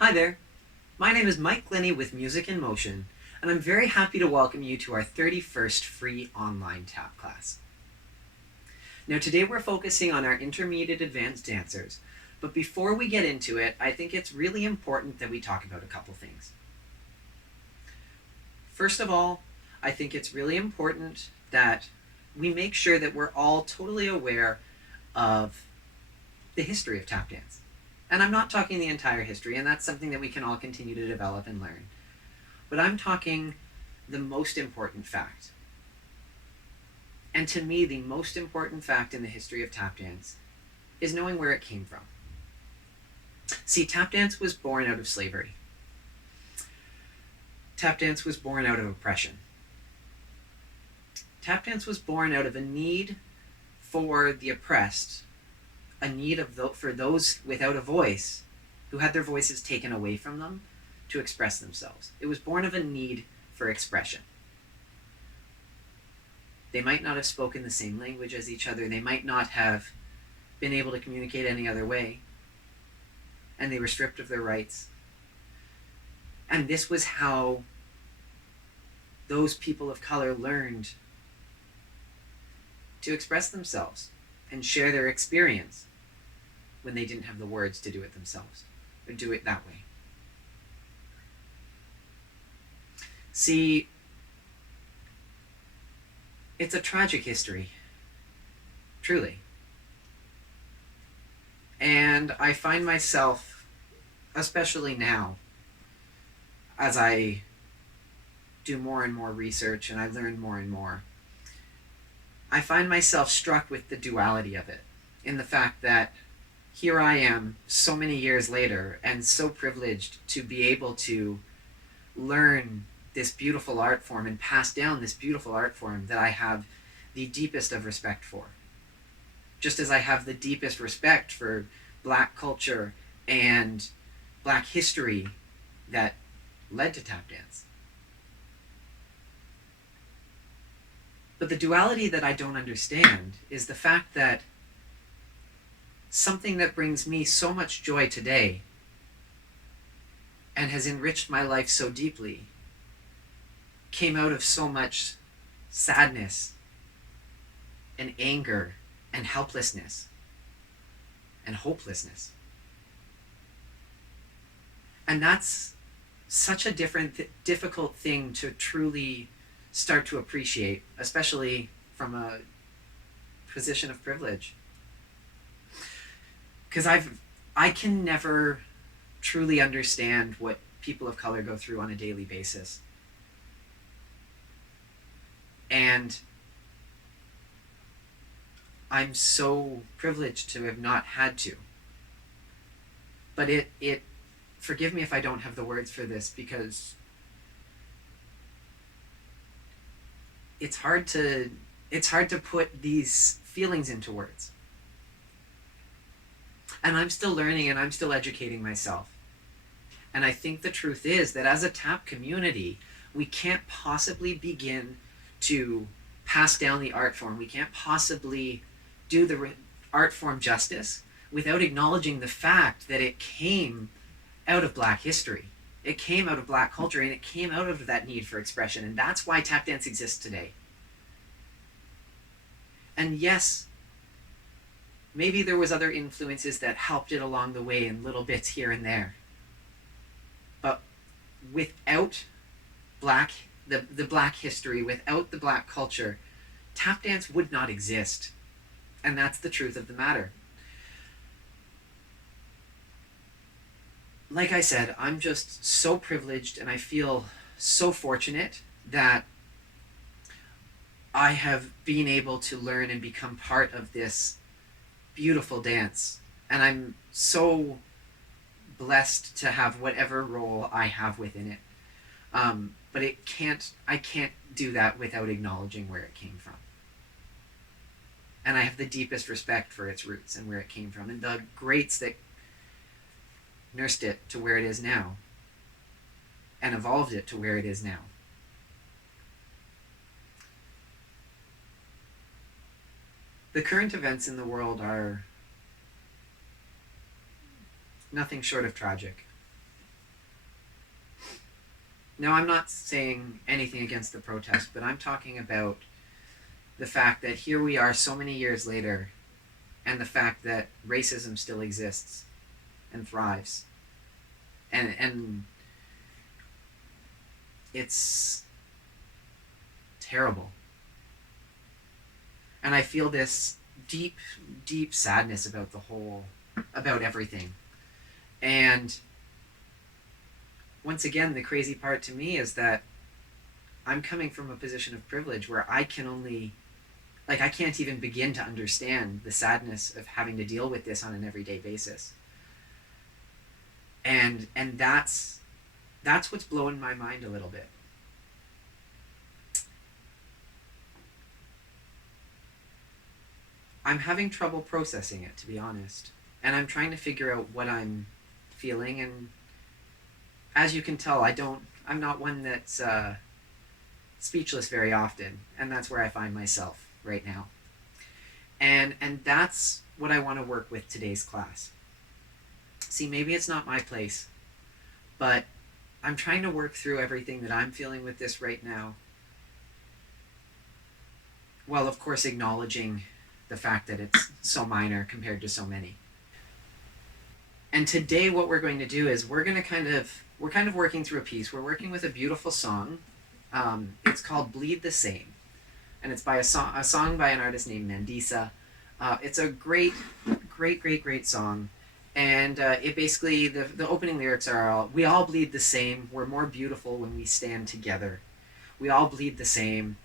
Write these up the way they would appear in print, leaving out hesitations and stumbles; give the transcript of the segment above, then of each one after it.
Hi there, my name is Mike Glenney with Music in Motion, and I'm very happy to welcome you to our 31st free online tap class. Now today we're focusing on our intermediate advanced dancers, but before we get into it, I think it's really important that we talk about a couple things. First of all, I think it's really important that we make sure that we're all totally aware of the history of tap dance. And I'm not talking the entire history, and that's something that we can all continue to develop and learn. But I'm talking the most important fact. And to me, the most important fact in the history of tap dance is knowing where it came from. See, tap dance was born out of slavery. Tap dance was born out of oppression. Tap dance was born out of a need for the oppressed, a need for those without a voice, who had their voices taken away from them, to express themselves. It was born of a need for expression. They might not have spoken the same language as each other. They might not have been able to communicate any other way. And they were stripped of their rights. And this was how those people of color learned to express themselves and share their experience when they didn't have the words to do it themselves, or do it that way. See, it's a tragic history, truly. And I find myself, especially now, as I do more and more research and I learn more and more, I find myself struck with the duality of it, in the fact that here I am so many years later and so privileged to be able to learn this beautiful art form and pass down this beautiful art form that I have the deepest of respect for. Just as I have the deepest respect for Black culture and Black history that led to tap dance. But the duality that I don't understand is the fact that something that brings me so much joy today and has enriched my life so deeply came out of so much sadness and anger and helplessness and hopelessness. And that's such a difficult thing to truly start to appreciate, especially from a position of privilege. Because I can never truly understand what people of color go through on a daily basis. And I'm so privileged to have not had to. But it forgive me if I don't have the words for this, because it's hard to put these feelings into words. And I'm still learning and I'm still educating myself. And I think the truth is that as a tap community, we can't possibly begin to pass down the art form. We can't possibly do the art form justice without acknowledging the fact that it came out of Black history. It came out of Black culture, and it came out of that need for expression. And that's why tap dance exists today. And yes, maybe there was other influences that helped it along the way in little bits here and there. But without the Black history, without the Black culture, tap dance would not exist. And that's the truth of the matter. Like I said, I'm just so privileged and I feel so fortunate that I have been able to learn and become part of this beautiful dance. And I'm so blessed to have whatever role I have within it. But I can't do that without acknowledging where it came from. And I have the deepest respect for its roots and where it came from, and the greats that nursed it to where it is now and evolved it to where it is now. The current events in the world are nothing short of tragic. Now, I'm not saying anything against the protest, but I'm talking about the fact that here we are so many years later, and the fact that racism still exists and thrives. And it's terrible. And I feel this deep, deep sadness about about everything. And once again, the crazy part to me is that I'm coming from a position of privilege where I can only, like, I can't even begin to understand the sadness of having to deal with this on an everyday basis. And that's what's blowing my mind a little bit. I'm having trouble processing it, to be honest. And I'm trying to figure out what I'm feeling. And as you can tell, I'm not one that's speechless very often. And that's where I find myself right now. And that's what I want to work with today's class. See, maybe it's not my place, but I'm trying to work through everything that I'm feeling with this right now, while of course acknowledging the fact that it's so minor compared to so many. And today what we're going to do is we're kind of working through a piece. We're working with a beautiful song. It's called Bleed the Same. And it's by a song by an artist named Mandisa. It's a great song. And it basically, the opening lyrics are, we all bleed the same. We're more beautiful when we stand together. We all bleed the same.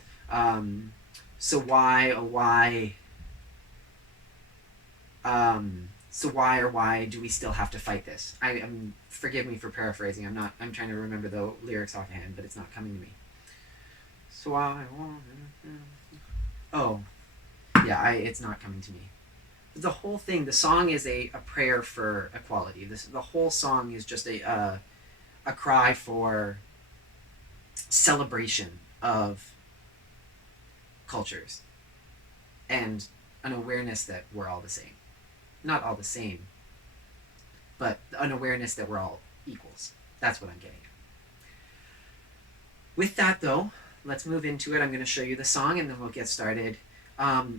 So why, oh why... so why or why do we still have to fight this? Forgive me for paraphrasing. I'm trying to remember the lyrics offhand, but it's not coming to me. So I want... Oh, yeah, it's not coming to me. The whole thing, the song is a prayer for equality. The whole song is just a cry for celebration of cultures and an awareness that we're all the same. Not all the same, but an awareness that we're all equals. That's what I'm getting at. With that, though, let's move into it. I'm going to show you the song, and then we'll get started.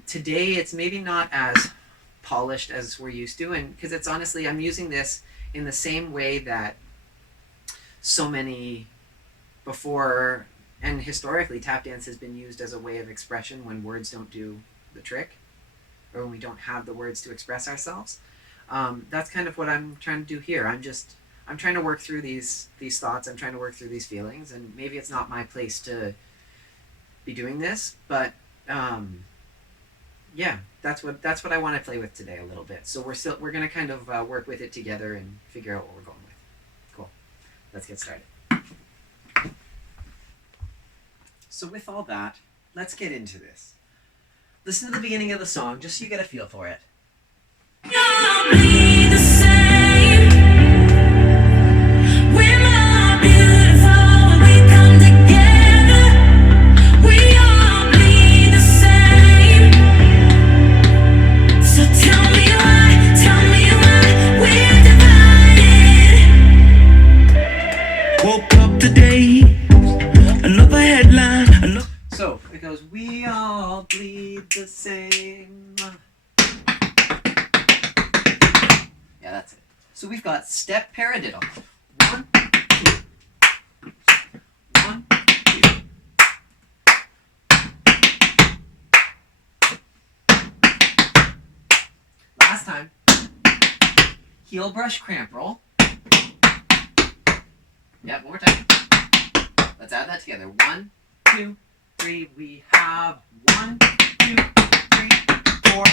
Today, it's maybe not as polished as we're used to, and because it's honestly, I'm using this in the same way that so many before and historically tap dance has been used as a way of expression when words don't do the trick, or when we don't have the words to express ourselves. That's kind of what I'm trying to do here. I'm trying to work through these thoughts. I'm trying to work through these feelings, and maybe it's not my place to be doing this, but yeah, that's what I want to play with today a little bit. So we're gonna kind of work with it together and figure out what we're going with. Cool. Let's get started. So with all that, let's get into this. Listen to the beginning of the song, just so you get a feel for it. So it goes, we all bleed the same. Yeah, that's it. So we've got step paradiddle. 1, 2. 1, 2. Last time. Heel brush cramp roll. Yeah, one more time. Let's add that together. 1, 2, 3. We have 1, 2, 3, 4.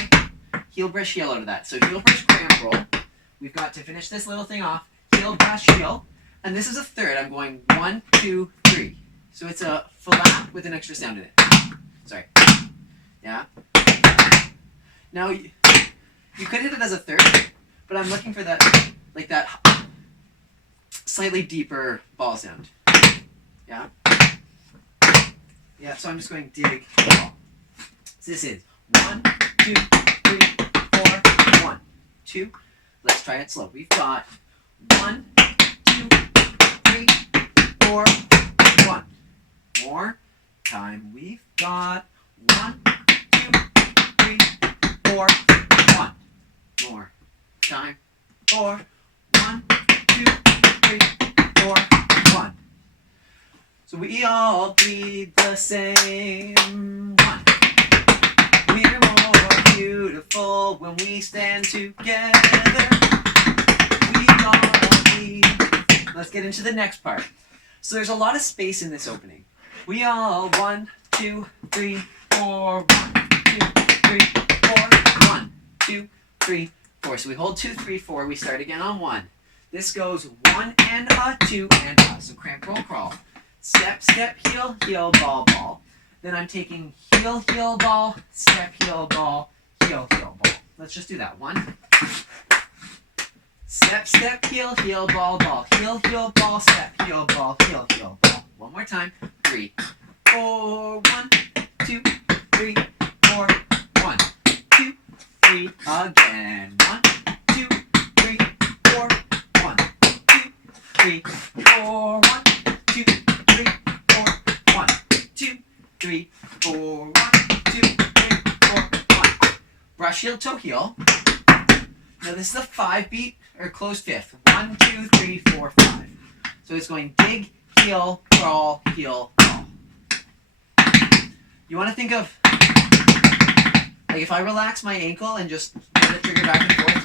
Heel brush heel out of that. So heel brush cramp roll. We've got to finish this little thing off. Heel brush heel. And this is a third. I'm going 1, 2, 3. So it's a flat with an extra sound in it. Sorry. Yeah. Now you could hit it as a third, but I'm looking for that, like that slightly deeper ball sound. Yeah. Yeah, so I'm just going dig ball. So this is 1, 2, 3, 4, 1, 2. Let's try it slow. We've got 1, 2, 3, 4, more time. We've got 1, 2, 3, 4. 1 more time. 4. 1, 2, 3, 4. 1. So we all bleed the same. 1. We're more beautiful when we stand together. We all bleed. Let's get into the next part. So there's a lot of space in this opening. We all 1, 2, 3, 4. 1, 2, 3, 4. 1, 2, 3, 4. So we hold 2, 3, 4. We start again on 1. This goes 1 and a, 2 and a. So cramp, roll, crawl. Step, step, heel, heel, ball, ball. Then I'm taking heel, heel, ball, step, heel, ball, heel, heel, ball. Let's just do that. 1. Step, step, heel, heel, ball, ball. Heel, heel, ball, step, heel, ball, heel, heel, ball. One more time. 3, 4. 1, 2, 3, 4. 1, 2, 3. Again. 1, 2, 3, 4. 1, 2, 3, 4. 1, 2, 3, 4. 1, 2, 3, 4. 1, 2, 3, 4. 1. Brush heel, toe heel. Now this is a 5 beat or closed fifth. 1, 2, 3, 4, 5. So it's going dig, heel, crawl, heel, crawl. You want to think of, like if I relax my ankle and just let it trigger back and forth,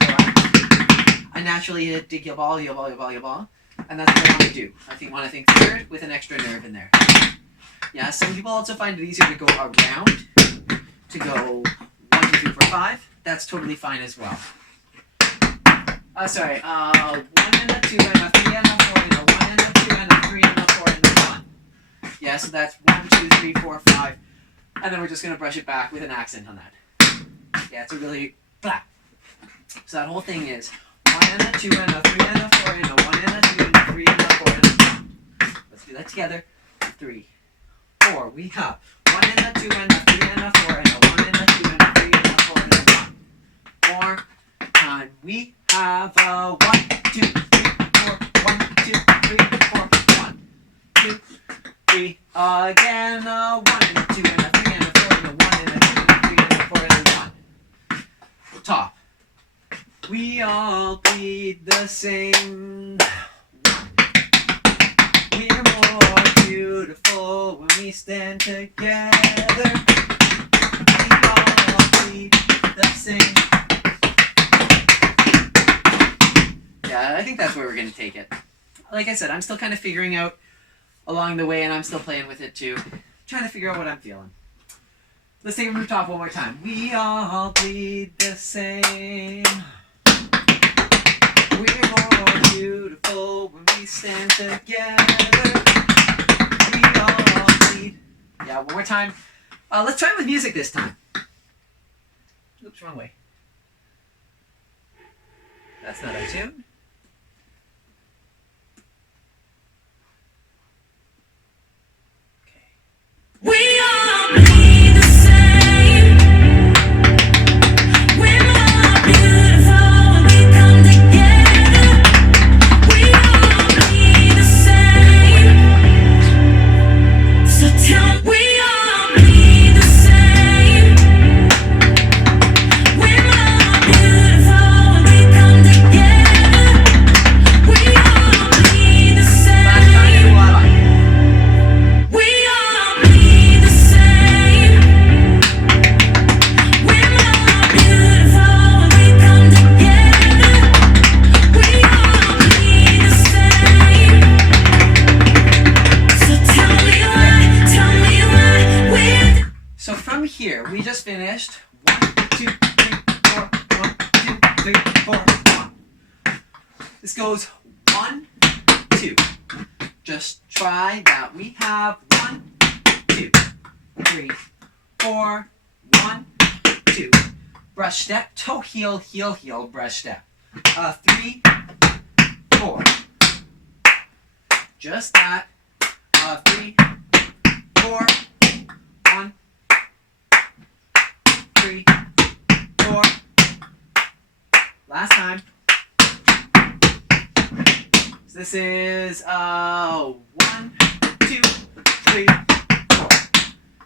I naturally hit dig, heel, ball, heel, ball, heel, ball, heel, ball. And that's what I want to do. I want to think third with an extra nerve in there. Yeah, some people also find it easier to go around, to go 1, 2, 3, 4, 5. That's totally fine as well. 1 and a 2 and a 3 and a 4 and a 1 and a 2 and a 3 and a 4 and a 1. Yeah, so that's 1, 2, 3, 4, 5. And then we're just going to brush it back with an accent on that. Yeah, it's a really blah. So that whole thing is 1 and a 2 and a 3 and a 4 and a 1 and a 2 and a 3 and a 4 and a 1. Let's do that together. 3, 4. We have 1 and a 2 and a 3 and a 4 and a 1 and a 2 and a 3 and a 4 and a 1. More time. We have a 1, 2, 3, 4. 1, 2, 3, 4. 1, 2, 3. Again. A 1 and a 2 and a 3 and a 4 and a 1 and a 2 and a 3 and a 4 and a 1. Top. We all bleed the same. We're more beautiful when we stand together. We all bleed the same. Yeah, I think that's where we're going to take it. Like I said, I'm still kind of figuring out along the way, and I'm still playing with it too. Trying to figure out what I'm feeling. Let's take it from the top one more time. We all bleed the same. We're more beautiful when we stand together. We all bleed. Yeah, one more time. Let's try it with music this time. Oops, wrong way. That's not our tune. We all bleed the same. We're more beautiful when we come together. We all bleed the same. So tell me, we all bleed the same. We're more beautiful when we come together. We all bleed the same. We all bleed the same. We're more beautiful when we come together. We all bleed the same. So tell me why we're. So from here, we just finished 1, 2, 3, 4. 1, 2, 3, 4. 1. This goes 1, 2. Just try that. We have 1, 2, 3, 4. 1, 2. Brush step, toe heel, heel, heel, brush step. 3, 4. Just that. 3, 4. 1, 3, 4. Last time. So this is 1, 2, 3,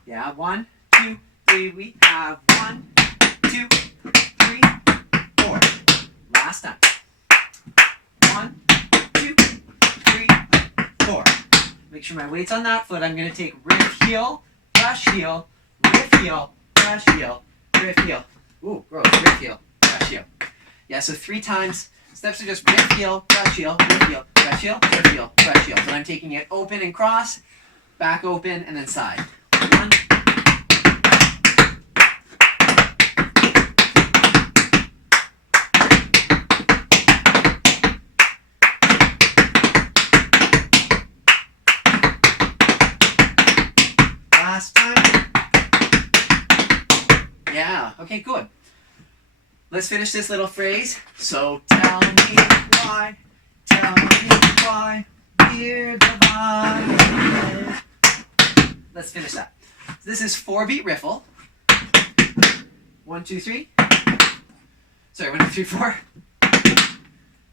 Yeah, 1, 2, 3. We have 1, 2, 3, 4. Last time. 1, 2, 3, 4. Make sure my weight's on that foot. I'm going to take riff, heel, brush, heel, riff, heel, brush, heel, riff, heel. Ooh, gross. Riff, heel, brush, heel. Yeah, so 3 times. Steps are just riff, heel, brush, heel, riff, heel, brush, heel, riff, heel, brush, heel. But I'm taking it open and cross, back open, and then side. 1. Last time. Yeah, okay, good. Let's finish this little phrase. So tell me why we're divided. Let's finish that. So this is 4-beat riffle. 1, 2, 3. Sorry, 1, 2, 3, 4.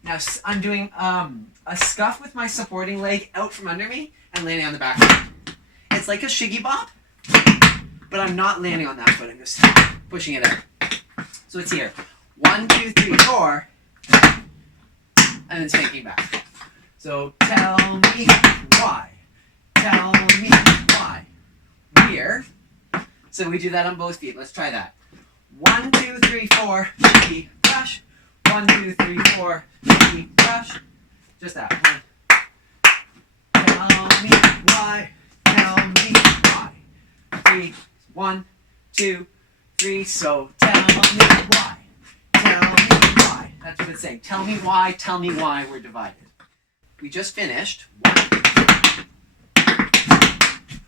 Now I'm doing a scuff with my supporting leg out from under me and landing on the back foot. It's like a shiggy bop, but I'm not landing on that foot. I'm just pushing it out. So it's here. 1, 2, 3, 4, and then taking back. So tell me why. Tell me why. We're. So we do that on both feet. Let's try that. 1, 2, 3, 4. Feet brush. 1, 2, 3, 4. Feet brush. Just that. 1. Tell me why. Tell me why. 3. 1, 2, 3. So tell me why. Tell me why. That's what it's saying. Tell me why we're divided. We just finished. 1.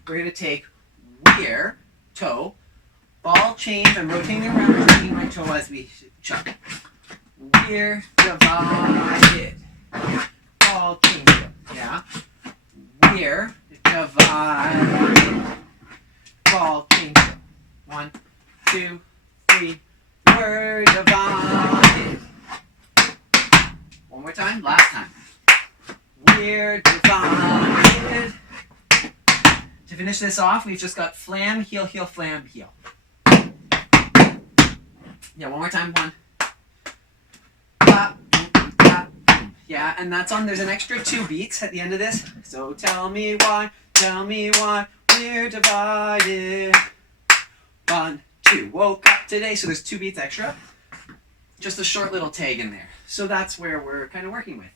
We're going to take we're, toe, ball change. I'm rotating around, rotating my toe as we chuck. We're divided. Ball change. Yeah. We're divided. Ball change. 1, 2, 3. We're divided. One more time. Last time. We're divided. To finish this off, we've just got flam, heel, heel, flam, heel. Yeah, one more time. 1. Clap, clap. Yeah, and that's on. There's an extra 2 beats at the end of this. So tell me why we're divided. 1, 2. Woke up today. So there's 2 beats extra. Just a short little tag in there. So that's where we're kind of working with.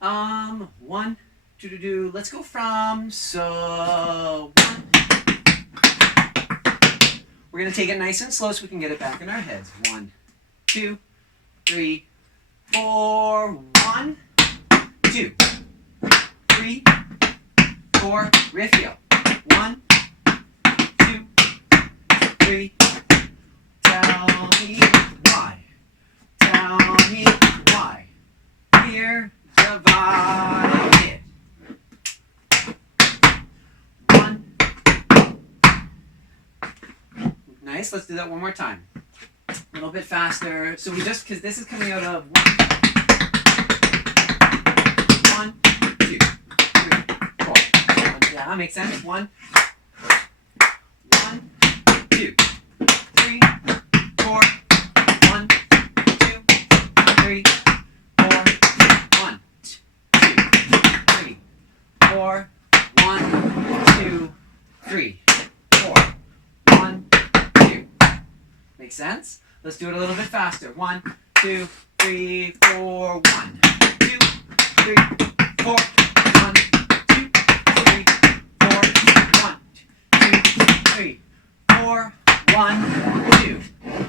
1, 2. Let's go from so 1. We're gonna take it nice and slow so we can get it back in our heads. 1, 2, 3, 4. 1, 2, 3, 4. Riff heel. 1, 2, 3. Tell me why. Tell me why. We're divided. 1. Nice. Let's do that one more time. A little bit faster. So we just, because this is coming out of 1, 2, 3, 4. Yeah, that makes sense. 1, 2, 3, 4. 1, 2, 3, 4. 1, 2, 3, 4. 1, 2, 3, 4. 1, 2. Make sense? Let's do it a little bit faster. 1, 2, 3, 4. 1, 2, 3, 4. 1, 2, 3, 4. 1, 2, 3, 4. 1, 2,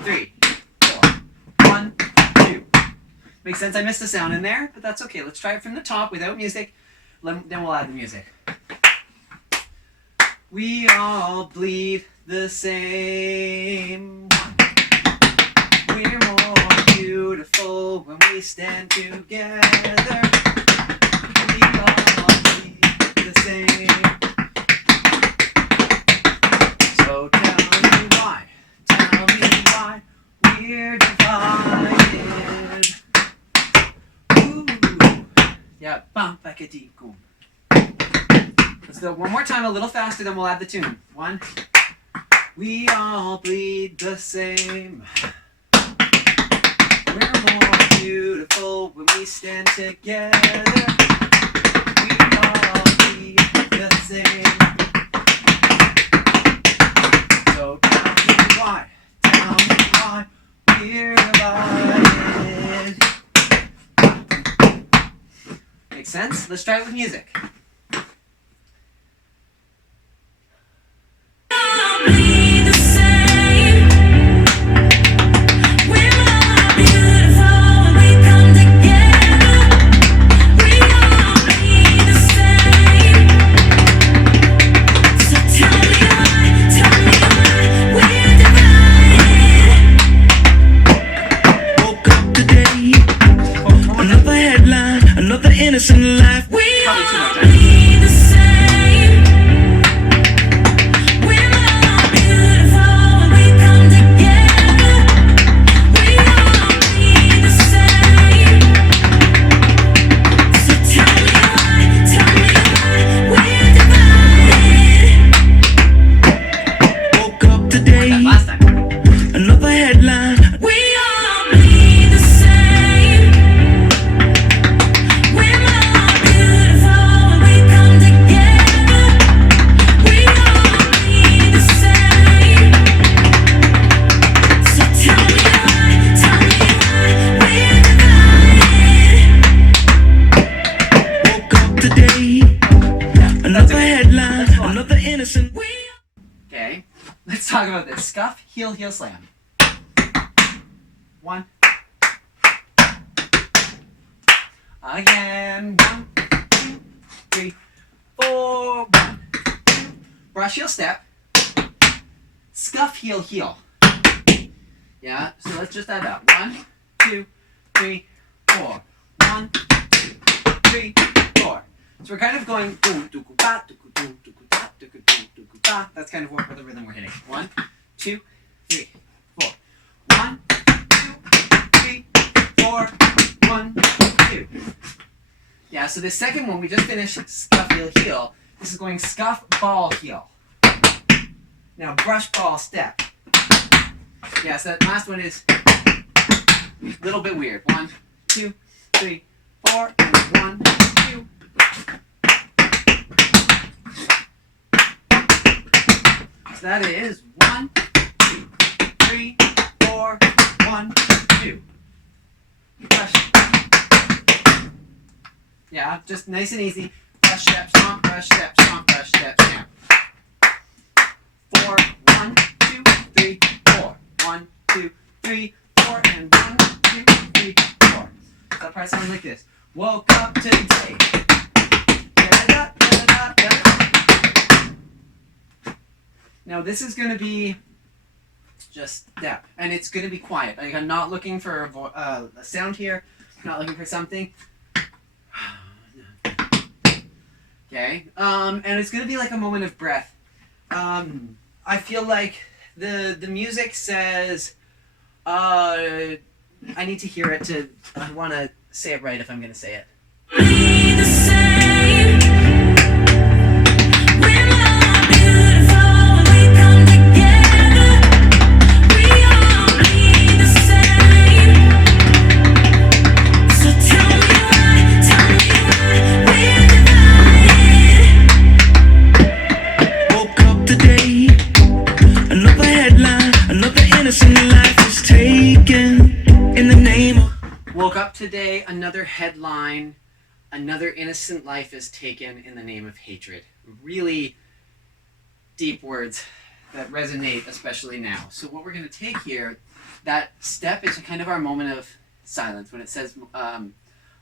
3, 4. 1, 2. Makes sense? I missed the sound in there, but that's okay. Let's try it from the top without music. Then we'll add the music. We all bleed the same. We're more beautiful when we stand together. We all bleed the same. So tell me why we're divided. Ooh. Yeah, bump like a deep goom. Let's go one more time, a little faster, then we'll add the tune. One. We all bleed the same. We're more beautiful when we stand together. We all bleed the same. So tell me why we're divided. Make sense? Let's try it with music. Innocent life. We all bleed the same. We're all beautiful when we come together. We all bleed the same. So tell me why we're divided. Woke up today, Last time. another headline. We all bleed the same. Okay, let's talk about this. Scuff, heel, heel, slam. One. Again. 1, 2, 3, 4. 1, 2. Brush, heel, step. Scuff, heel, heel. Yeah, so let's just add that. 1, 2, 3, 4. 1, 2, 3, 4. So we're kind of going. That's kind of what the rhythm we're hitting. 1, 2, 3, 4. 1, 2, 3, 4. 1, 2. Yeah, so the second one we just finished scuff, heel, heel. This is going scuff, ball, heel. Now brush, ball, step. Yeah, so that last one is a little bit weird. 1, 2, 3, 4. 1, 2. So that is 1, 2, 3, 4. 1, 2. Brush. Yeah, just nice and easy. Brush, step, stomp, brush, step, stomp, brush, step, snap. 4, 1, 2, 3, 4. 1, 2, 3, 4, and 1, 2, 3, 4. So that part sounds like this. Woke up today. Now this is going to be just step, and it's going to be quiet. Like I'm not looking for a sound here. I'm not looking for something. Okay, and it's going to be like a moment of breath. I feel like the music says, I need to hear it to. I want to say it right if I'm going to say it. Bleed the same. We're all beautiful when we come together. We all bleed the same. So tell me why we're divided. Woke up today, another headline, another innocent life is taken in the name of. Woke up today, another headline, another innocent life is taken in the name of hatred. Really deep words that resonate, especially now. So what we're going to take here, that step is kind of our moment of silence. When it says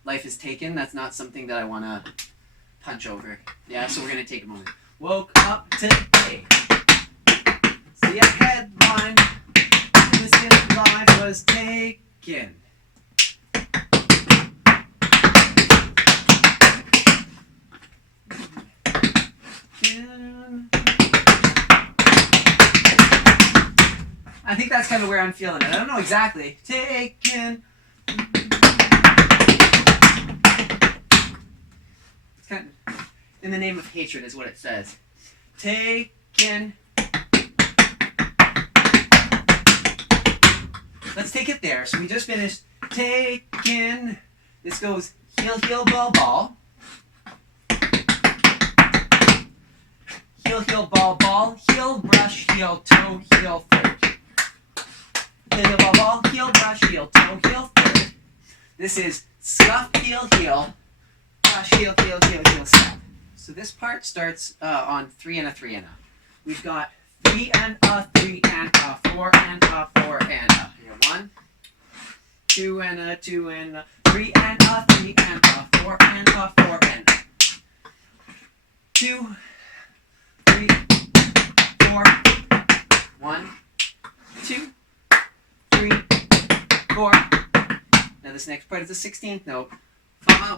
life is taken, that's not something that I want to punch over. Yeah, so we're going to take a moment. Woke up today. See a headline, innocent life was taken. I think that's kind of where I'm feeling it. I don't know exactly. Taken. It's In the name of hatred is what it says. Taken. Let's take it there. So we just finished taken. This goes heel, heel, ball, ball. Heel, heel, ball, ball. Heel, brush, heel, toe, heel, third. Heel, heel, ball, ball. Heel, brush, heel, toe, heel, third. This is scuff, heel, heel. Brush, heel, heel, heel, heel, scuff. So this part starts on 3 and a 3 and a. We've got 3 and a, 3 and a, 4 and a, 4 and a. Here, 1, 2 and a, 2 and a, 3 and a, 3 and a, 4 and a, 4 and a. 2, 3, 4. 1, 2, 3, 4. Now this next part is the 16th note.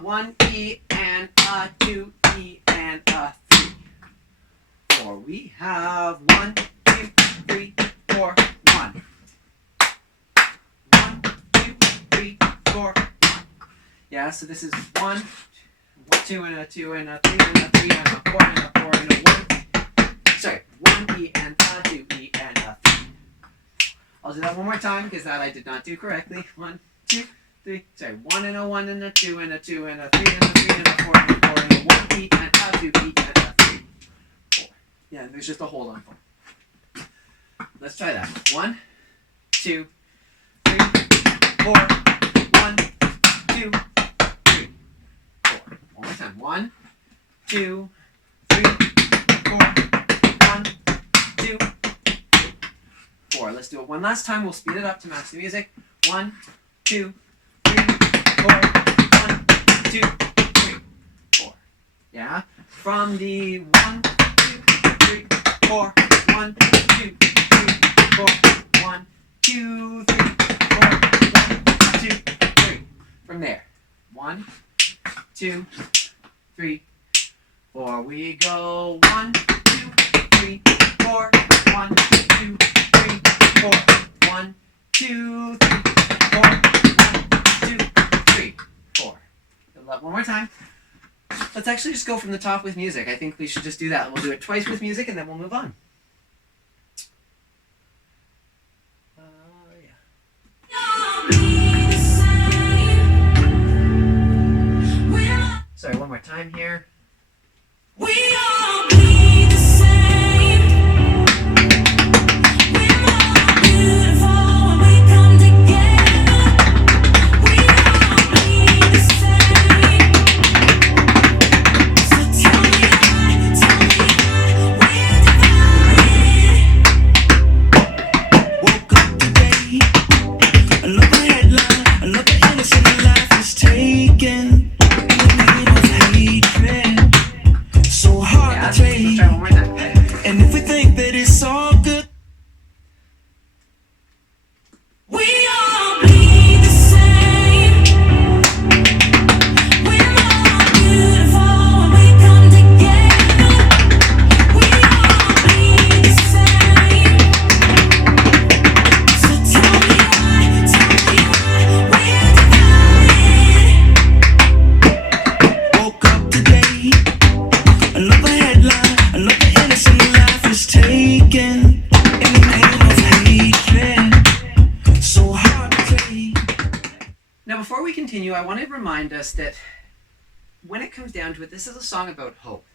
1 E and a, 2 E and a, 3. 4. We have 1, 2, 3, 4, 1. 1, 2, 3, 4, 1. Yeah, so this is 1, 2 and a 2 and a 3 and a 3 and a 4 and a 4 and a 1. Sorry, 1 E and a, 2 E and a 3. I'll do that one more time because that I did not do correctly. 1, 2, 3. Sorry, 1 and a 1 and a 2 and a 2 and a 3 and a 3 and a 4 and a 4 and a 1 E and a 2 E and a 3. 4. Yeah, there's just a hold on for. Let's try that. 1, 2, 3, 4. 1, 2, 3, 4. One more time. 1, 2, 3, 4. 1, 2, 3, 4. Let's do it one last time. We'll speed it up to match the music. 1, 2, 3, 4. 1, 2, 3, 4. Yeah? From the 1, 2, 3, 4. 1, 2, 3, 4. 1, 2, 3, 4. 1, 2, 3. From there. 1, 2, 3, 4. We go 1, 2, 3, 4. 1, 2, 3, 4. 1, 2, 3, 4. 1, 2, 3, 4. One more time. Let's actually just go from the top with music. I think we should just do that. We'll do it twice with music and then we'll move on. Sorry, one more time here. We all bleed the same. We're more beautiful when we come together. We all bleed the same. So tell me why we're divided. Woke up today, another headline, another innocent life is taken. So hard to take. And if we think that it's all good, we all bleed the same. We're more beautiful when we come together. We all bleed the same. So tell me why we're divided. Woke up today, another headline, another innocent life is taken in the name of hatred. So hard to take. Now, before we continue, I want to remind us that when it comes down to it, this is a song about hope.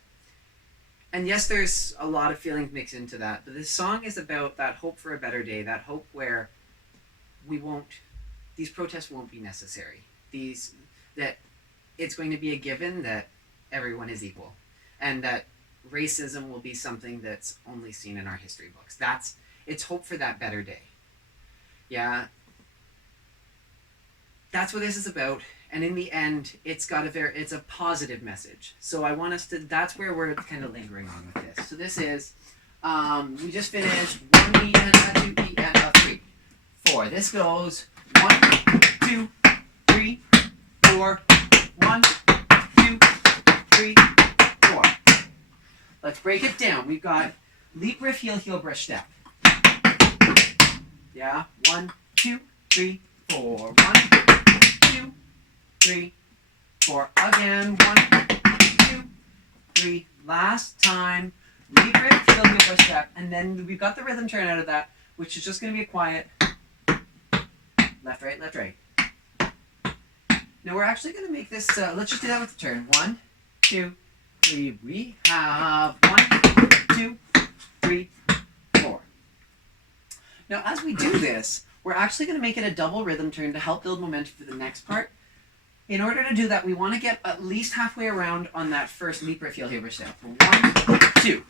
And yes, there's a lot of feelings mixed into that, but this song is about that hope for a better day, that hope where these protests won't be necessary. That it's going to be a given that everyone is equal. And that racism will be something that's only seen in our history books. It's hope for that better day. Yeah. That's what this is about. And in the end, it's a positive message. So I want us to, that's where we're kind of lingering on with this. So this is, we just finished 1 E and a 2 E and a 3, 4. This goes 1, 2, 3, 4. 1, 2, 3, 4. Let's break it down. We've got leap, riff, heel, heel, brush, step. Yeah. 1, 2, 3, 4. 1, 2, 3, 4. Again. 1, 2, 3. Last time. Leap, rip, heel, heel, brush, step. And then we've got the rhythm turn out of that, which is just going to be a quiet left, right, left, right. Now we're actually going to make this, let's just do that with the turn. 1, 2, 3. We have 1, 2, 3, 4. Now as we do this, we're actually going to make it a double rhythm turn to help build momentum for the next part. In order to do that, we want to get at least halfway around on that first leap, riff, heel, brush, step. 1, 2.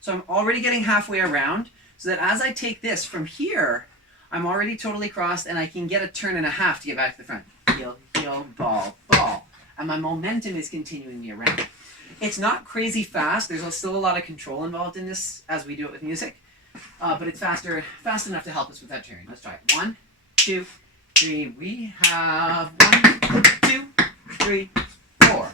So I'm already getting halfway around, so that as I take this from here, I'm already totally crossed and I can get a turn and a half to get back to the front. Heel, heel, ball, ball. And my momentum is continuing me around. It's not crazy fast. There's still a lot of control involved in this as we do it with music. But it's fast enough to help us with that turn. Let's try it. 1, 2, 3. We have 1, 2, 3, 4.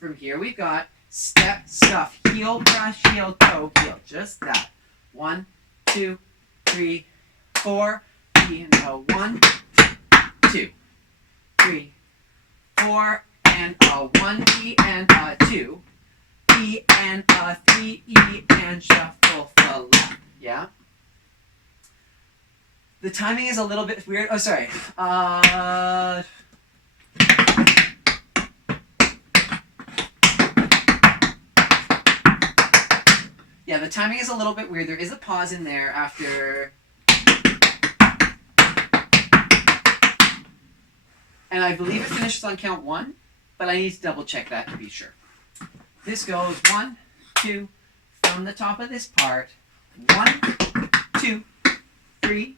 From here we've got step, stuff, heel, brush, heel, toe, heel. Just that. 1, 2, 3, 4. E and a 1, 2, 3, 4, and a 1, E and a 2, E and a 3, E and shuffle the left. Yeah? The timing is a little bit weird. Oh, sorry. Yeah, the timing is a little bit weird. There is a pause in there after... And I believe it finishes on count 1, but I need to double check that to be sure. This goes 1, 2, from the top of this part. 1, 2, 3,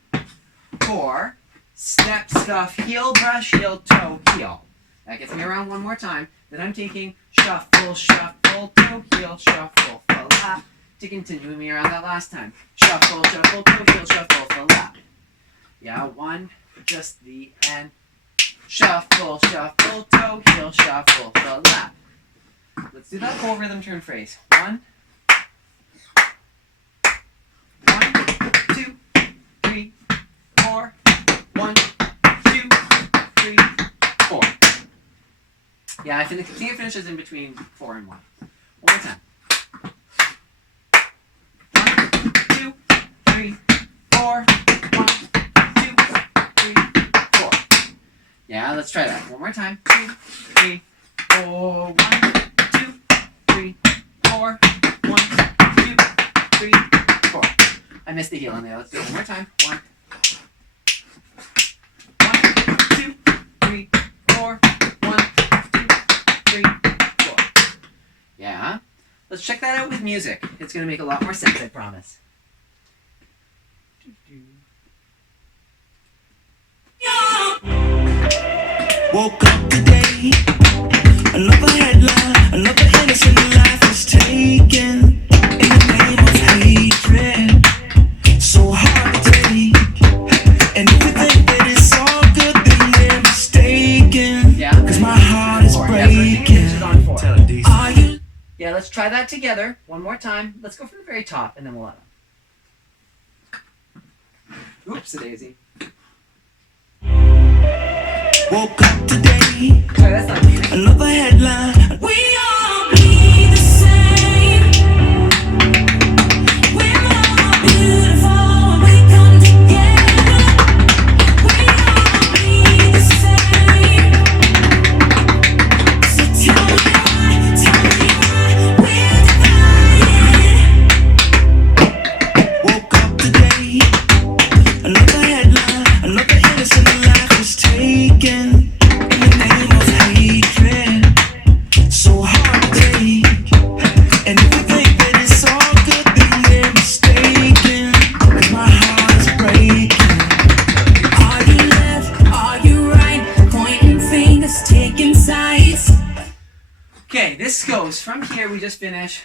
4. Step, stuff, heel, brush, heel, toe, heel. That gets me around one more time. Then I'm taking shuffle, shuffle, toe, heel, shuffle, flap to continue me around that last time. Shuffle, shuffle, toe, heel, shuffle, flap. Yeah, 1, just the end. Shuffle, shuffle, toe, heel, shuffle, flap. Let's do that whole rhythm turn phrase. 1, 2, 3, 4. 1, 2, 3, 4. Yeah, I think it finishes in between 4 and 1. One more time. 1, 2, 3, 4. 1, 2, 3, 4. Yeah, let's try that. One more time. 2, 3, 4. 1, 2, 3, 4. 1, 2, 3, 4. I missed the heel in there. Let's do it one more time. 1, 2, 3, 4. 1, 2, 3, 4. Yeah. Let's check that out with music. It's going to make a lot more sense, I promise. Woke up today, another headline, another innocent life is taken in the name of hatred. So hard to take, and if you think that it's all good, then they're mistaken. Yeah. Cause my heart is breaking. Are you? Yeah, let's try that together. One more time. Let's go from the very top, and then we'll add on. Oops, a daisy. Woke up today, Sorry, that's not music. another headline. We all bleed the same. We're all beautiful when we come together. We all bleed the same. So tell me why we're divided. Woke up today, another headline, another innocent life is taken. In the name of hatred, so hard to take. And if you think that it's all good, then they're mistaken. Cause my heart is breaking. Are you left? Are you right? Pointing fingers, taking sides. Okay, this goes from here. We just finished.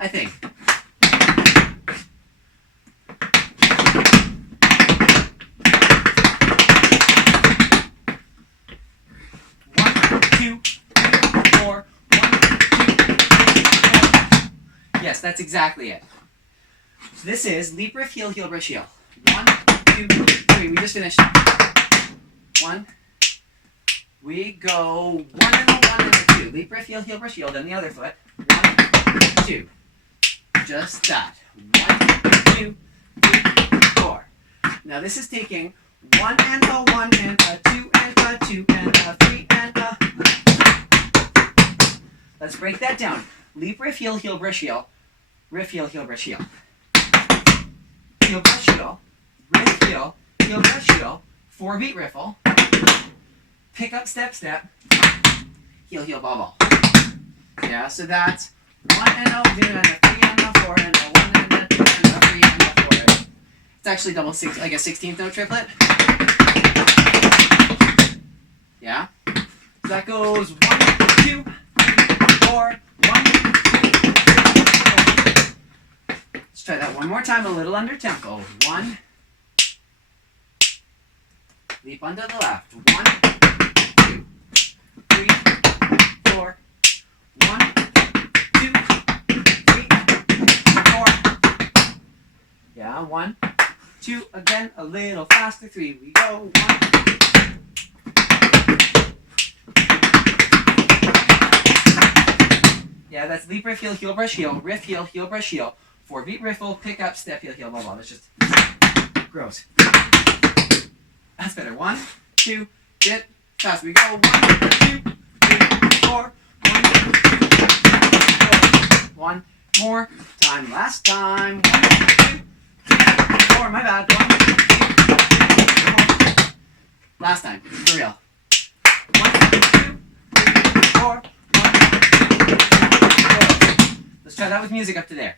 I think. Yes, that's exactly it. So this is leap, riff, heel, heel, brush, heel. 1, 2, 3. We just finished. 1. We go 1 and a 1 and a 2. Leap, riff, heel, brush, heel. Then the other foot. 1, 2. Just that. 1, 2, 3, 4. Now this is taking 1 and a 1 and a 2 and a 2 and a 3 and a. Let's break that down. Leap, riff, heel, brush, heel. Riff, heel, brush, heel. Heel, brush, heel. Riff, heel, brush, heel. 4-beat riffle. Pick up, step, heel, ball. Yeah, so that's 1 and a 2 and a 3 and a 4 and a 1 and a 2 and a 3 and a 4. It's actually double six, like a 16th note triplet. Yeah. So that goes 1, 2, 4, 1, 2, 3, 4. Let's try that one more time, a little under tempo. 1. Leap onto the left. 1, 2, 3, 4. 1, 2, 3, 4. Yeah, 1, 2. Again, a little faster. 3. We go. 1. Yeah, that's leap, riff, heel, brush, heel. Riff, heel, brush, heel. 4-beat riffle, pick up, step, heel, ball. That's just gross. That's better. 1, 2, get fast. We go. 1, 2, 3, 4. 1, 2, 3, 4. One more time. Last time. 1, 2, 3, 4. My bad. 1, 2, 3, 4. Last time. For real. 1, 2, 3, 4. 1, 2, 3, 4. Let's try that with music up to there.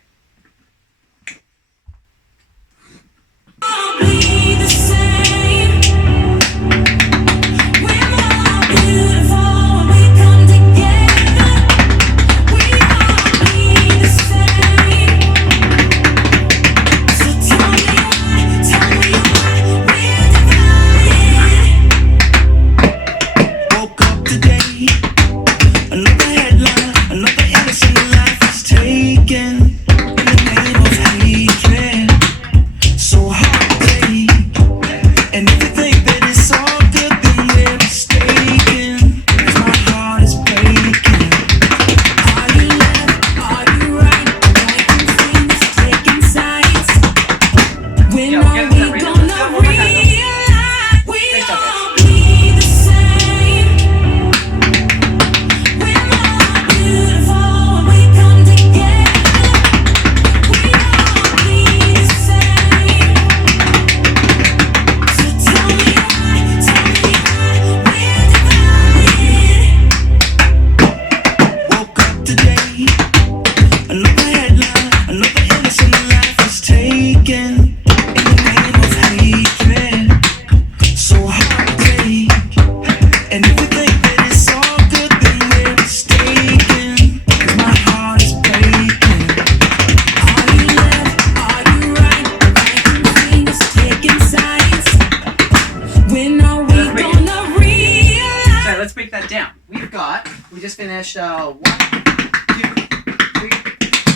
We just finished 1, 2, 3,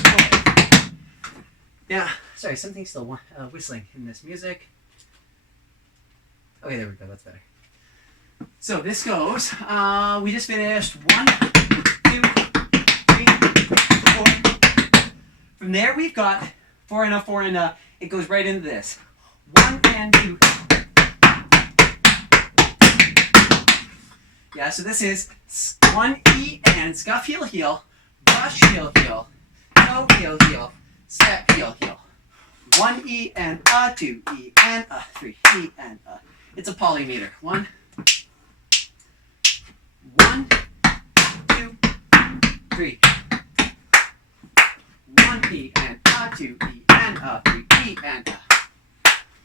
4. Yeah, sorry, something's still whistling in this music. Okay, there we go, that's better. So this goes, we just finished 1, 2, 3, 4. From there we've got 4 and a 4 and a, it goes right into this. 1 and 2. Yeah, so this is 1 E and scuff, heel, brush, heel, toe, heel, step, heel. 1 E and a, 2 E and a, 3 E and a. It's a polymeter. 1, 1, 2, 3. 1 E and a, 2 E and a, 3 E and a.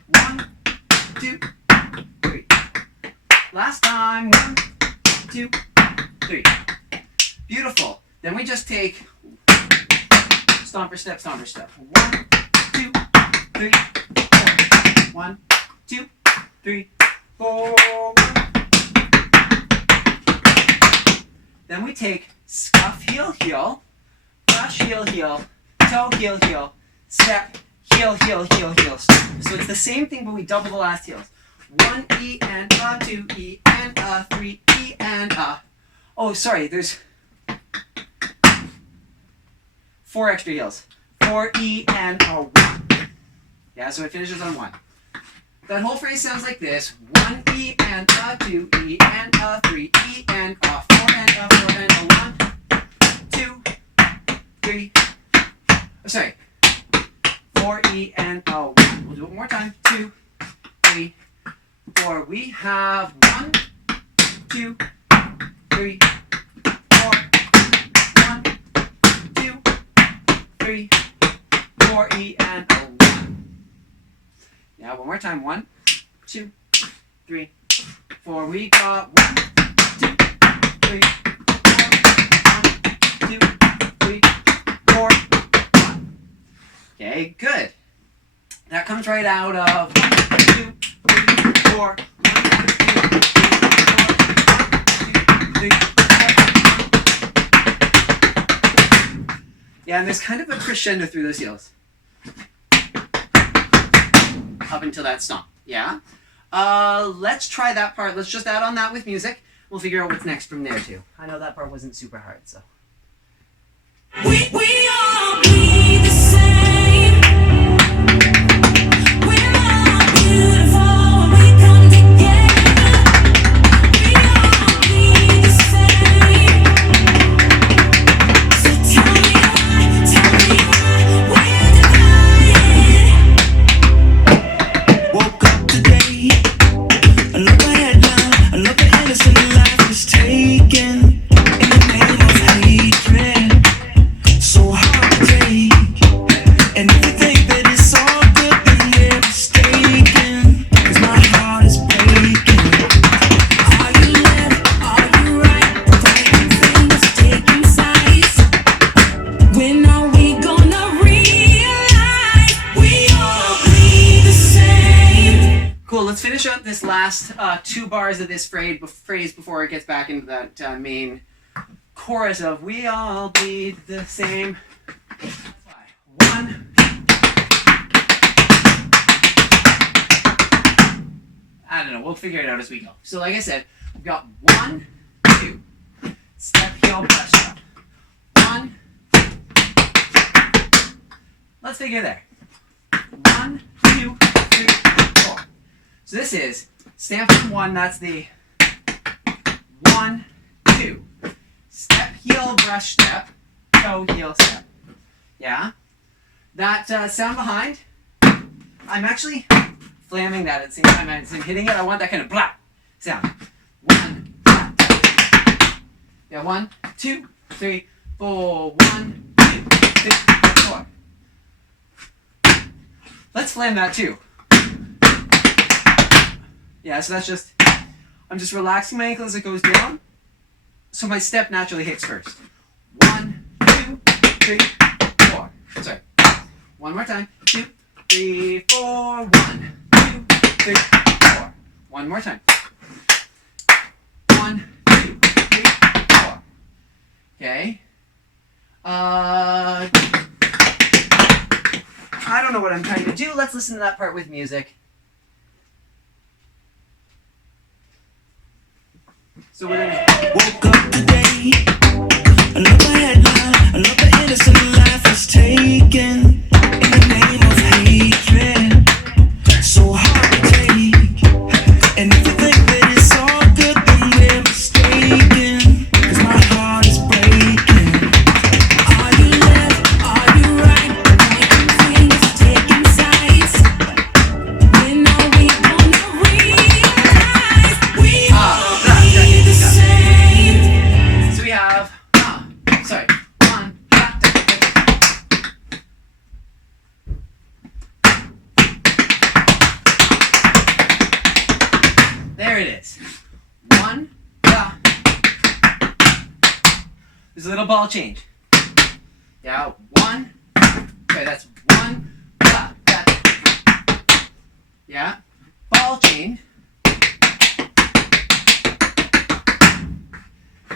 1, 2, 3. Last time. 1, 2, 3. Beautiful. Then we just take stomper step. 1, 2, 3, 4. 1, 2, 3, 4. Then we take scuff, heel, brush, heel, toe, heel, step, heel, heel, heel, heel. So it's the same thing, but we double the last heels. 1 E and a, 2 E and a, 3 E and a. Oh, sorry, there's 4 extra heels. 4 E and a 1. Yeah, so it finishes on 1. That whole phrase sounds like this. 1 E and a, 2 E and a, 3 E and a, 4 and a, 4 and a, 1, 2, 3. Oh, sorry. 4 E and a 1. We'll do it one more time. 2, 3, 4. We have 1, 2, 3, 4. 1, 2, 3, 4 E and a 1. Yeah, one more time. 1, 2, 3, 4. We got 1, 2, 3, 4. 1, 2, 3, 4. 1. Okay, good. That comes right out of 1, 2, 3, 4. 1, 2, 3, 4. Yeah, and there's kind of a crescendo through those heels. Up until that stomp. Yeah? Let's try that part. Let's just add on that with music. We'll figure out what's next from there too. I know that part wasn't super hard, so. We all bleed the same. We're all beautiful when we come together. We all bleed the same. So tell me why we're divided. Woke up today, another headline, another innocent life is taken in the name of hatred. So hard to take. And if you think that it's all good, then you're mistaken. 'Cause my heart is breaking. Are you left? Are you right? Pointing fingers, taking sides. When are we gonna realize we all bleed the same? Cool, let's finish up this last 2 bars of this phrase before it gets back into that main chorus of we all bleed the same. 1. I don't know, we'll figure it out as we go. So like I said, we've got 1, 2. Step, heel, brush up. 1. Let's figure there. 1, 2, 3, 4. So this is stamp on 1, that's the 1, 2. Step, heel, brush, step, toe, heel, step. Yeah? That sound behind, I'm actually flamming that at the same time as I'm hitting it. I want that kind of blah sound. 1, blah. Yeah, 1, 2, 3, 4. 1, 2, 3, 4. Let's flam that too. Yeah, so that's just, I'm just relaxing my ankle as it goes down. So my step naturally hits first. 1, 2, 3, 4. Sorry. One more time. 2, 3, 4. 1, 2, 3, 4. One more time. 1, 2, 3, 4. Okay. I don't know what I'm trying to do. Let's listen to that part with music. So we're gonna Woke up today, another headline, another innocent life is taken in the name of hatred. So hard to take. And if you think that it's all good, then we're mistaken. 'Cause my heart is breaking. Are you left? Are you right? Pointing fingers, taking sides. When are we gonna realize we all bleed the same? So we have, sorry, 1, there it is. 1, there's a little ball change. Yeah, 1, okay, that's 1, yeah, ball change.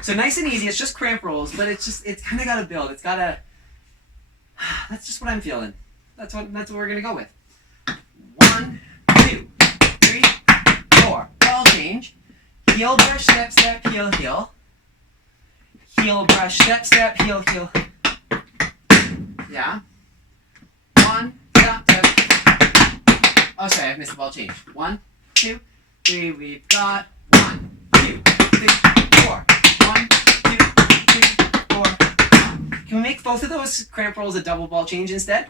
So nice and easy, it's just cramp rolls, but it's kind of got to build. It's got to, that's just what I'm feeling. That's what we're gonna go with. 1, 2, 3, 4. Ball change. Heel, brush, step, step, heel, heel. Heel, brush, step, step, heel, heel. Yeah. 1, step, step. Oh, sorry, I missed the ball change. 1, 2, 3. We've got 1, 2, 3, 4. 1, 2, 3, 4. Can we make both of those cramp rolls a double ball change instead?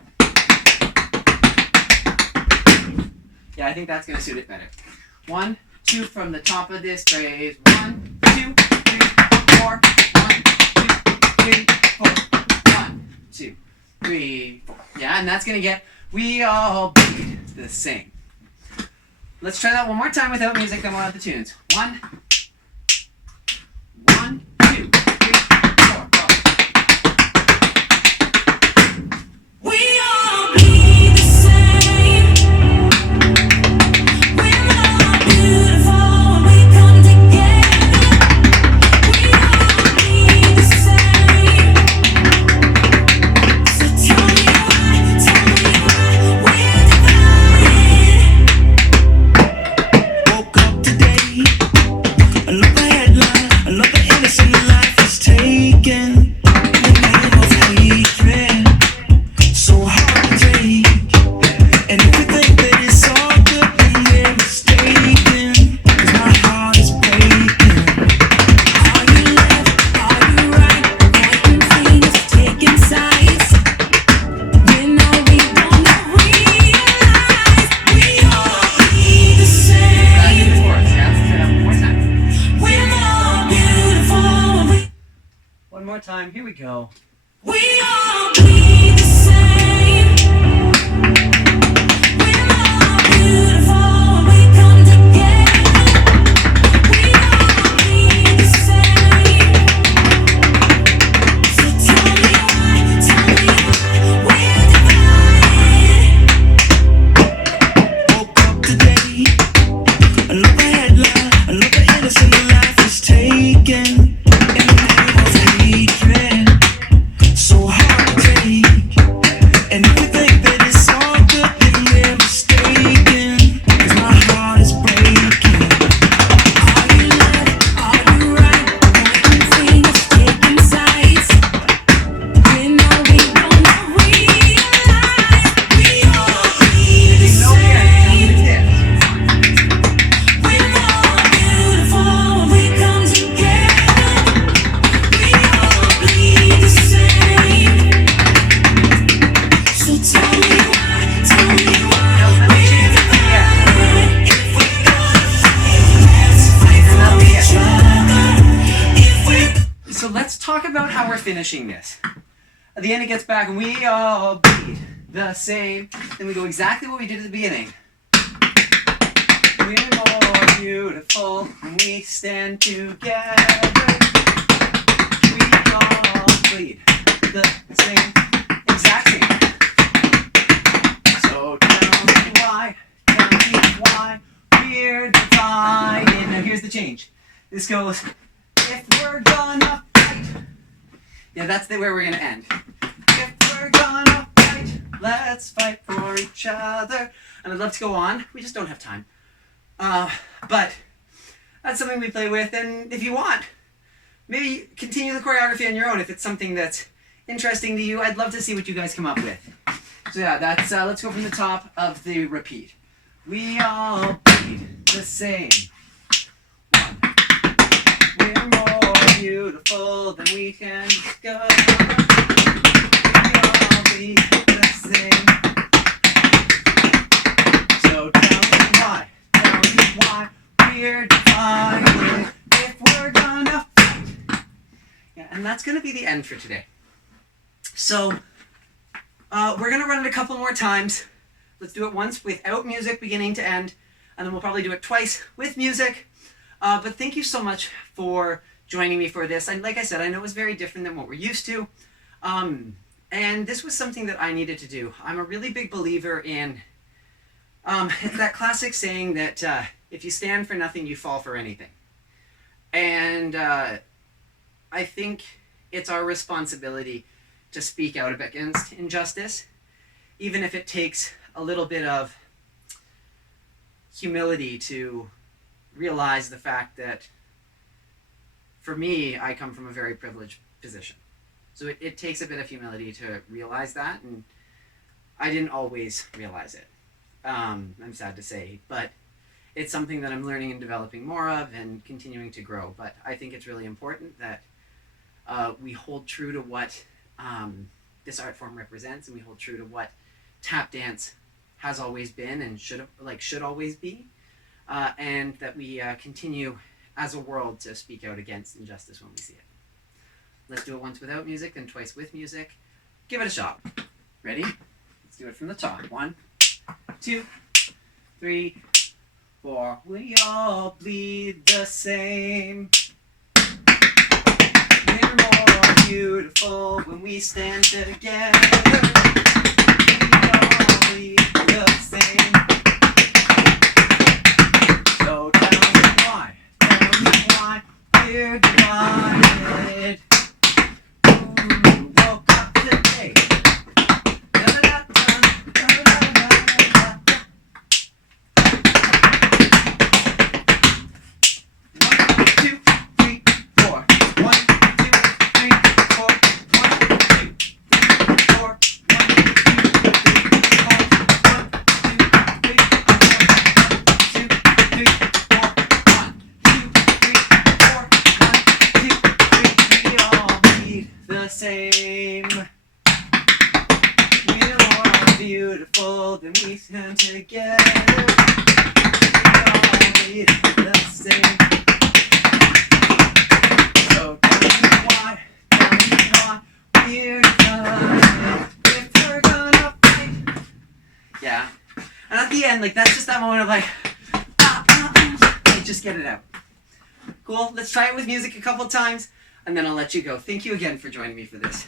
Yeah, I think that's going to suit it better. 1, 2 from the top of this phrase. 1, 2, 3, 4. 1, 2, 3, 4. 1, 2, 3, 4. Yeah, and that's going to get we all bleed the same. Let's try that one more time without music, then we'll have the tunes. 1, 1, 2, 3, 4. Go. We all bleed the same. We're all beautiful when we come together. We all bleed the same. So tell me why we're divided. Woke up today, another headline, another innocent life is taken in the name of hatred. So hard to take, and if you think that it's all good, then they're mistaken. 'Cause my heart is breaking. Are you left? Are you right? Pointing fingers, taking sides. When all we don't realize we all bleed the same. More time. We're more beautiful when we One more time. Here we go. all bleed the same. We're more beautiful when we come together. We all bleed the same. So tell me why we're divided. Woke up today, another headline, another innocent life is taken in the name of hatred. So hard to take, and if you think that it's all good, then they're mistaken. 'Cause my heart is breaking. Are you left? Are you right? Pointing fingers, taking sides. When all we don't realize we all bleed the same. We're more beautiful when we come together. We all bleed the same. So tell me why we're divided. If we're gonna fight, let's fight for each other. If we're So let's talk about how we're finishing this. At the end, it gets back and we all bleed the same. Then we go exactly what we did at the beginning. We're more beautiful when we stand together. We all bleed the same, exact same. So tell me why we're divided. Now here's the change. This goes, if we're gonna fight. Yeah, that's where we're gonna end. If we're gonna fight, let's fight for each other. And I'd love to go on. We just don't have time. But that's something we play with, and if you want, maybe continue the choreography on your own if it's something that's interesting to you. I'd love to see what you guys come up with. So yeah, that's let's go from the top of the repeat. We all bleed the same. 1. We're more beautiful than we can go. We all bleed the same. So tell me why we're divided. If we're gonna fight. Yeah, and that's gonna be the end for today. So we're gonna run it a couple more times. Let's do it once without music, beginning to end, and then we'll probably do it twice with music. But thank you so much for joining me for this. And like I said, I know it was very different than what we're used to. And this was something that I needed to do. I'm a really big believer in it's that classic saying that if you stand for nothing, you fall for anything. And I think it's our responsibility to speak out against injustice. even if it takes a little bit of humility to realize the fact that for me, I come from a very privileged position. So it takes a bit of humility to realize that, and I didn't always realize it. I'm sad to say, but it's something that I'm learning and developing more of and continuing to grow. But I think it's really important that we hold true to what this art form represents, and we hold true to what tap dance has always been and should always be, and that we continue as a world to speak out against injustice when we see it. Let's do it once without music, then twice with music. Give it a shot. Ready? Let's do it from the top. 1, 2, 3, 4. We all bleed the same. We're more beautiful when we stand together. We all bleed the same. So tell me why we're divided. Woke up today. Same. We're more beautiful than we stand together. We all need the same. So tell me why we're divided. If we're gonna fight. Yeah. And at the end, like that's just that moment of like, just get it out. Cool. Let's try it with music a couple times. And then I'll let you go. Thank you again for joining me for this.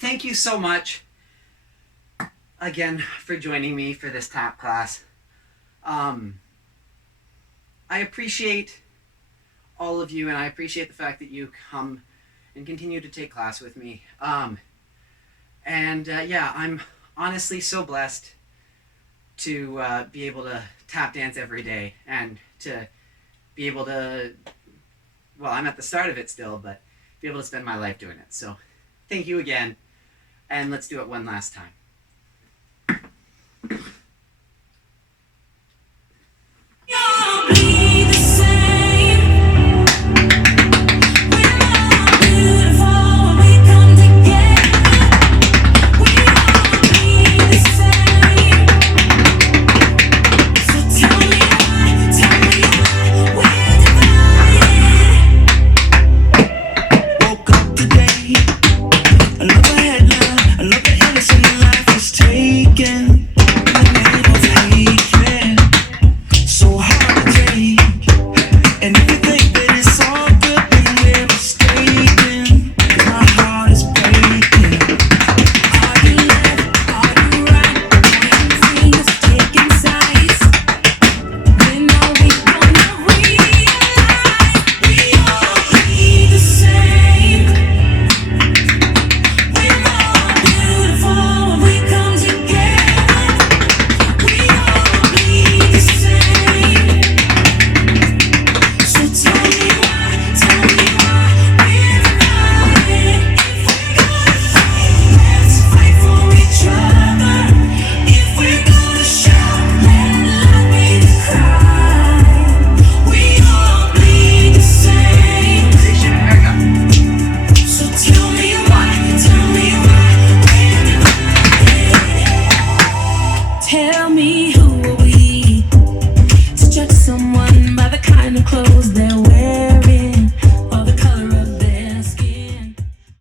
Thank you so much again for joining me for this tap class. I appreciate all of you, and I appreciate the fact that you come and continue to take class with me. Yeah, I'm honestly so blessed to be able to tap dance every day and to be able to, well, I'm at the start of it still, but be able to spend my life doing it. So thank you again. And let's do it one last time.